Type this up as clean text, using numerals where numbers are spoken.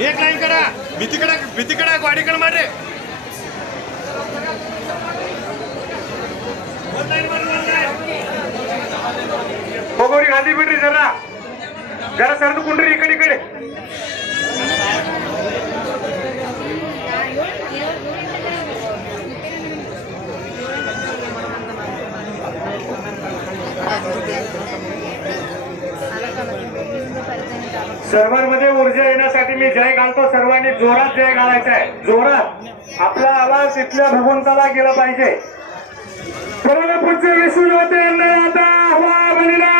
एक लाईन करा, भीतीकडे गाडीकडे मारे. बघोरी गांधी बिड्री जरा सरद कुंडरी इकडे सर्वांमध्ये ऊर्जा येण्यासाठी मी जय घालतो. सर्वांनी जोरात जय घालायचा आहे. जोरात आपला आवाज इथल्या भगवंताला गेला पाहिजे. पूज्य विष्णू होते आता हवा बनिला